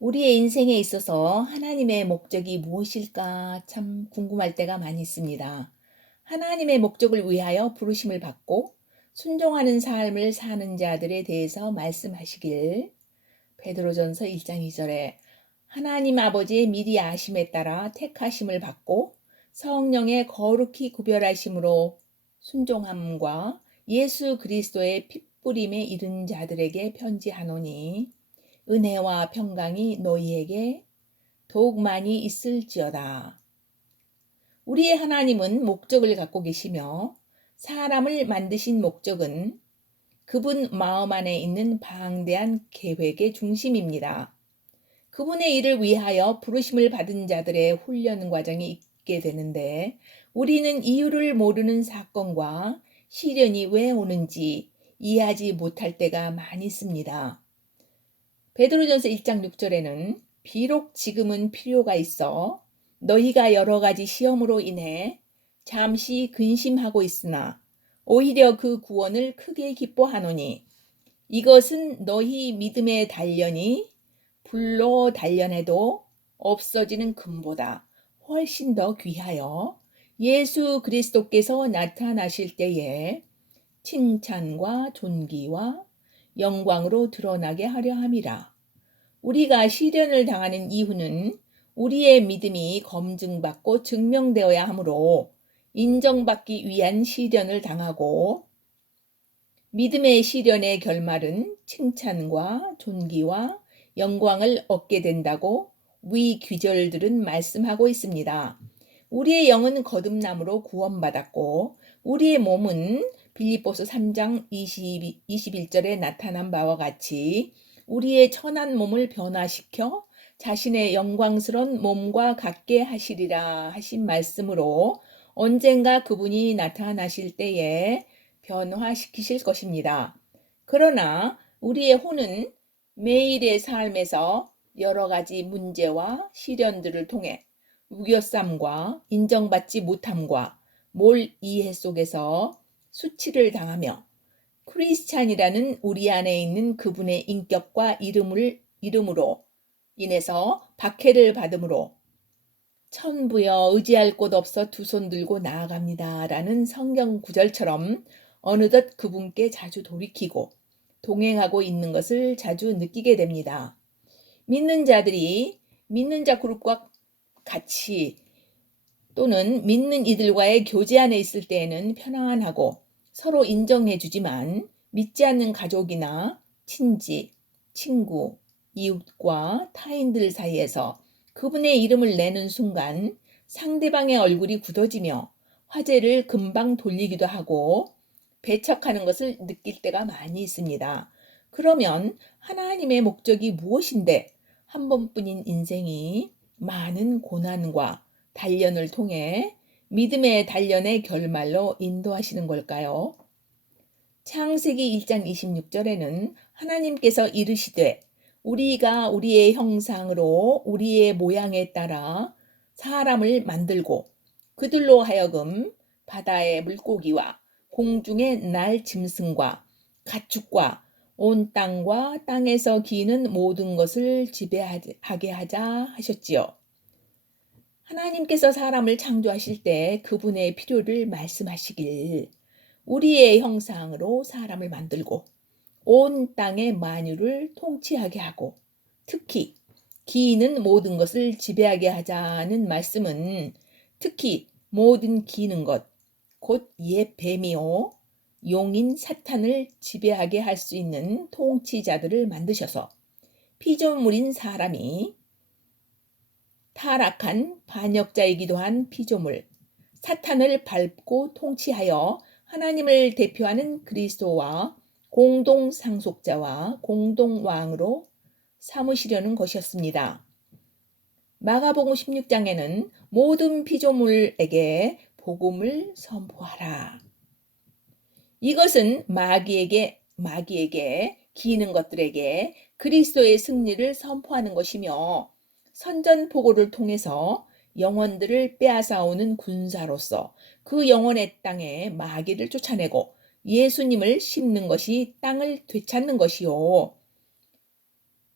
우리의 인생에 있어서 하나님의 목적이 무엇일까 참 궁금할 때가 많이 있습니다. 하나님의 목적을 위하여 부르심을 받고 순종하는 삶을 사는 자들에 대해서 말씀하시길. 베드로전서 1장 2절에 하나님 아버지의 미리 아심에 따라 택하심을 받고 성령의 거룩히 구별하심으로 순종함과 예수 그리스도의 핏부림에 이른 자들에게 편지하노니 은혜와 평강이 너희에게 더욱 많이 있을지어다. 우리의 하나님은 목적을 갖고 계시며 사람을 만드신 목적은 그분 마음 안에 있는 방대한 계획의 중심입니다. 그분의 일을 위하여 부르심을 받은 자들의 훈련 과정이 있게 되는데 우리는 이유를 모르는 사건과 시련이 왜 오는지 이해하지 못할 때가 많이 있습니다. 베드로전서 1장 6절에는 비록 지금은 필요가 있어 너희가 여러 가지 시험으로 인해 잠시 근심하고 있으나 오히려 그 구원을 크게 기뻐하노니 이것은 너희 믿음의 단련이 불로 단련해도 없어지는 금보다 훨씬 더 귀하여 예수 그리스도께서 나타나실 때에 칭찬과 존귀와 영광으로 드러나게 하려 함이라. 우리가 시련을 당하는 이유는 우리의 믿음이 검증받고 증명되어야 하므로 인정받기 위한 시련을 당하고 믿음의 시련의 결말은 칭찬과 존귀와 영광을 얻게 된다고 위 귀절들은 말씀하고 있습니다. 우리의 영은 거듭남으로 구원받았고 우리의 몸은 빌립보서 3장 21절에 나타난 바와 같이 우리의 천한 몸을 변화시켜 자신의 영광스러운 몸과 같게 하시리라 하신 말씀으로 언젠가 그분이 나타나실 때에 변화시키실 것입니다. 그러나 우리의 혼은 매일의 삶에서 여러 가지 문제와 시련들을 통해 우겨쌈과 인정받지 못함과 몰 이해 속에서 수치를 당하며 크리스찬이라는 우리 안에 있는 그분의 인격과 이름으로 인해서 박해를 받음으로 천부여 의지할 곳 없어 두 손 들고 나아갑니다. 라는 성경 구절처럼 어느덧 그분께 자주 돌이키고 동행하고 있는 것을 자주 느끼게 됩니다. 믿는 자들이 믿는 자 그룹과 같이 또는 믿는 이들과의 교제 안에 있을 때에는 편안하고 서로 인정해 주지만 믿지 않는 가족이나 친지, 친구, 이웃과 타인들 사이에서 그분의 이름을 내는 순간 상대방의 얼굴이 굳어지며 화제를 금방 돌리기도 하고 배척하는 것을 느낄 때가 많이 있습니다. 그러면 하나님의 목적이 무엇인데 한 번뿐인 인생이 많은 고난과 단련을 통해 믿음의 단련의 결말로 인도하시는 걸까요? 창세기 1장 26절에는 하나님께서 이르시되 우리가 우리의 형상으로 우리의 모양에 따라 사람을 만들고 그들로 하여금 바다의 물고기와 공중의 날 짐승과 가축과 온 땅과 땅에서 기는 모든 것을 지배하게 하자 하셨지요. 하나님께서 사람을 창조하실 때 그분의 필요를 말씀하시길 우리의 형상으로 사람을 만들고 온 땅의 만유를 통치하게 하고 특히 기는 모든 것을 지배하게 하자는 말씀은 특히 모든 기는 것, 곧 옛 뱀이요 용인 사탄을 지배하게 할 수 있는 통치자들을 만드셔서 피조물인 사람이 타락한 반역자이기도 한 피조물, 사탄을 밟고 통치하여 하나님을 대표하는 그리스도와 공동 상속자와 공동 왕으로 삼으시려는 것이었습니다. 마가복음 16장에는 모든 피조물에게 복음을 선포하라. 이것은 마귀에게 기는 것들에게 그리스도의 승리를 선포하는 것이며 선전포고를 통해서 영혼들을 빼앗아오는 군사로서 그 영혼의 땅에 마귀를 쫓아내고 예수님을 심는 것이 땅을 되찾는 것이요.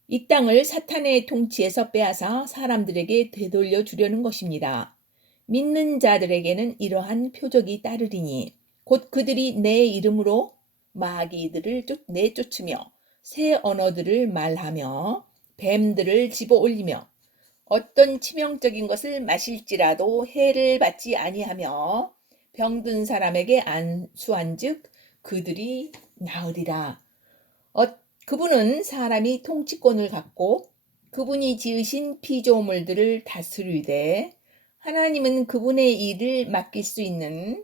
이 땅을 사탄의 통치에서 빼앗아 사람들에게 되돌려 주려는 것입니다. 믿는 자들에게는 이러한 표적이 따르리니 곧 그들이 내 이름으로 마귀들을 내쫓으며 새 언어들을 말하며 뱀들을 집어 올리며 어떤 치명적인 것을 마실지라도 해를 받지 아니하며 병든 사람에게 안수한즉 그들이 나으리라. 그분은 사람이 통치권을 갖고 그분이 지으신 피조물들을 다스리되 하나님은 그분의 일을 맡길 수 있는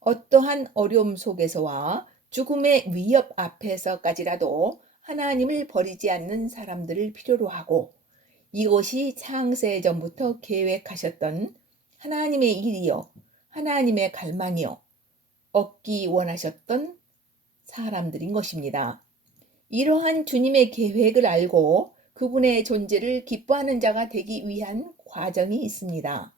어떠한 어려움 속에서와 죽음의 위협 앞에서까지라도 하나님을 버리지 않는 사람들을 필요로 하고 이것이 창세전부터 계획하셨던 하나님의 일이요 하나님의 갈망이요 얻기 원하셨던 사람들인 것입니다. 이러한 주님의 계획을 알고 그분의 존재를 기뻐하는 자가 되기 위한 과정이 있습니다.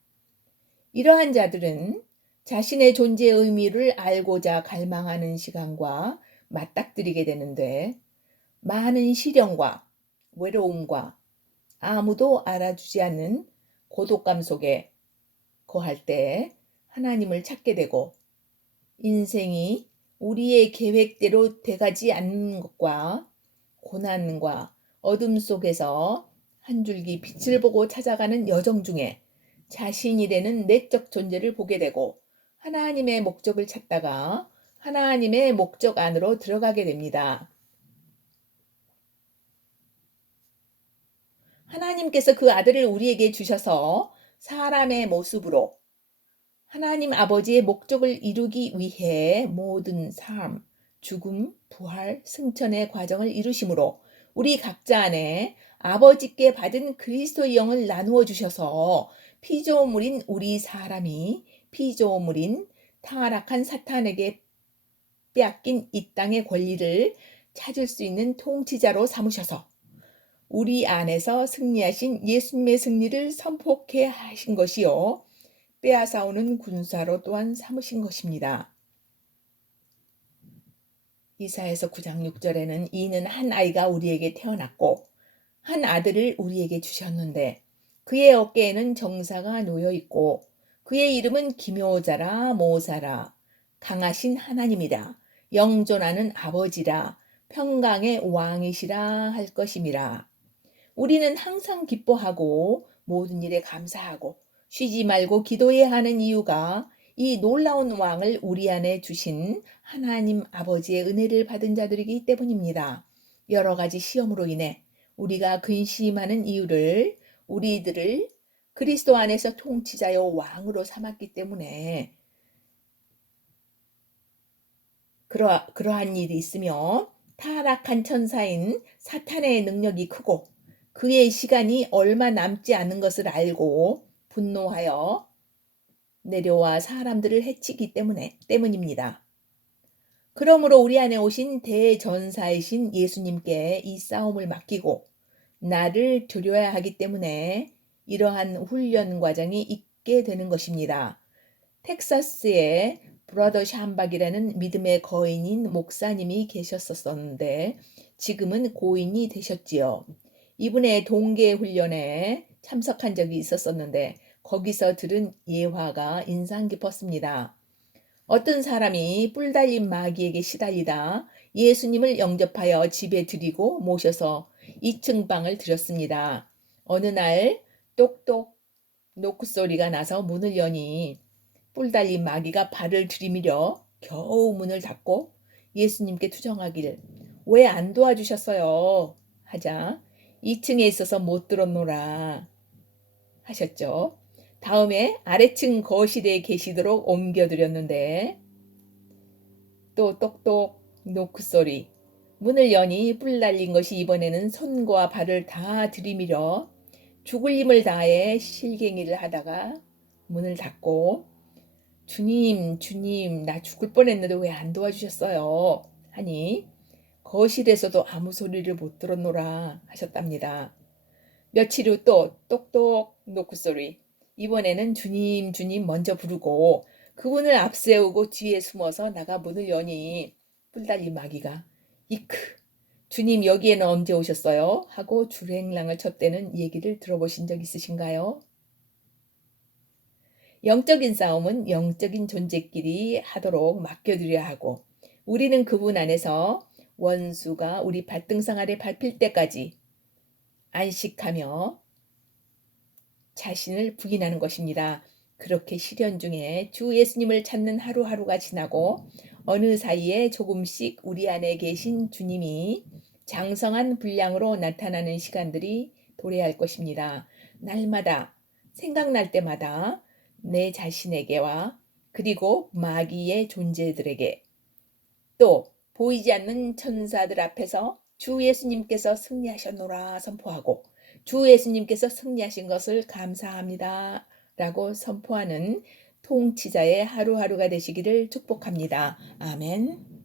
이러한 자들은 자신의 존재의 의미를 알고자 갈망하는 시간과 맞닥뜨리게 되는데 많은 시련과 외로움과 아무도 알아주지 않는 고독감 속에 거할 때 하나님을 찾게 되고 인생이 우리의 계획대로 돼가지 않는 것과 고난과 어둠 속에서 한 줄기 빛을 보고 찾아가는 여정 중에 자신이라는 내적 존재를 보게 되고 하나님의 목적을 찾다가 하나님의 목적 안으로 들어가게 됩니다. 하나님께서 그 아들을 우리에게 주셔서 사람의 모습으로 하나님 아버지의 목적을 이루기 위해 모든 삶, 죽음, 부활, 승천의 과정을 이루심으로 우리 각자 안에 아버지께 받은 그리스도의 영을 나누어 주셔서 피조물인 우리 사람이 피조물인 타락한 사탄에게 빼앗긴 이 땅의 권리를 찾을 수 있는 통치자로 삼으셔서 우리 안에서 승리하신 예수님의 승리를 선포케 하신 것이요. 빼앗아오는 군사로 또한 삼으신 것입니다. 이사야서 9장 6절에는 이는 한 아이가 우리에게 태어났고 한 아들을 우리에게 주셨는데 그의 어깨에는 정사가 놓여 있고 그의 이름은 기묘자라 모사라 강하신 하나님이라 영존하는 아버지라 평강의 왕이시라 할 것임이라. 우리는 항상 기뻐하고 모든 일에 감사하고 쉬지 말고 기도해야 하는 이유가 이 놀라운 왕을 우리 안에 주신 하나님 아버지의 은혜를 받은 자들이기 때문입니다. 여러 가지 시험으로 인해 우리가 근심하는 이유를 우리들을 그리스도 안에서 통치자요 왕으로 삼았기 때문에 그러한 일이 있으며 타락한 천사인 사탄의 능력이 크고 그의 시간이 얼마 남지 않은 것을 알고 분노하여 내려와 사람들을 해치기 때문입니다. 그러므로 우리 안에 오신 대전사이신 예수님께 이 싸움을 맡기고 나를 드려야 하기 때문에 이러한 훈련 과정이 있게 되는 것입니다. 텍사스에 브라더 샴박이라는 믿음의 거인인 목사님이 계셨었는데 지금은 고인이 되셨지요. 이분의 동계 훈련에 참석한 적이 있었었는데 거기서 들은 예화가 인상 깊었습니다. 어떤 사람이 뿔 달린 마귀에게 시달리다 예수님을 영접하여 집에 들이고 모셔서 2층 방을 들였습니다. 어느 날 똑똑 노크 소리가 나서 문을 여니 뿔 달린 마귀가 발을 들이밀어 겨우 문을 닫고 예수님께 투정하길 왜 안 도와주셨어요? 하자 2층에 있어서 못 들었노라 하셨죠. 다음에 아래층 거실에 계시도록 옮겨드렸는데 또 똑똑 노크 소리 문을 여니 뿔 날린 것이 이번에는 손과 발을 다 들이밀어 죽을 힘을 다해 실갱이를 하다가 문을 닫고 주님 나 죽을 뻔했는데 왜 안 도와주셨어요? 하니 거실에서도 아무 소리를 못 들었노라 하셨답니다. 며칠 후 또 똑똑 노크 소리 이번에는 주님 먼저 부르고 그분을 앞세우고 뒤에 숨어서 나가 문을 여니 뿔 달린 마귀가 이크 주님 여기에는 언제 오셨어요? 하고 줄행랑을 쳤다는 얘기를 들어보신 적 있으신가요? 영적인 싸움은 영적인 존재끼리 하도록 맡겨두려야 하고 우리는 그분 안에서 원수가 우리 발등상 아래 밟힐 때까지 안식하며 자신을 부인하는 것입니다. 그렇게 시련 중에 주 예수님을 찾는 하루하루가 지나고 어느 사이에 조금씩 우리 안에 계신 주님이 장성한 분량으로 나타나는 시간들이 도래할 것입니다. 날마다 생각날 때마다 내 자신에게와 그리고 마귀의 존재들에게 또 보이지 않는 천사들 앞에서 주 예수님께서 승리하셨노라 선포하고 주 예수님께서 승리하신 것을 감사합니다 라고 선포하는 통치자의 하루하루가 되시기를 축복합니다. 아멘.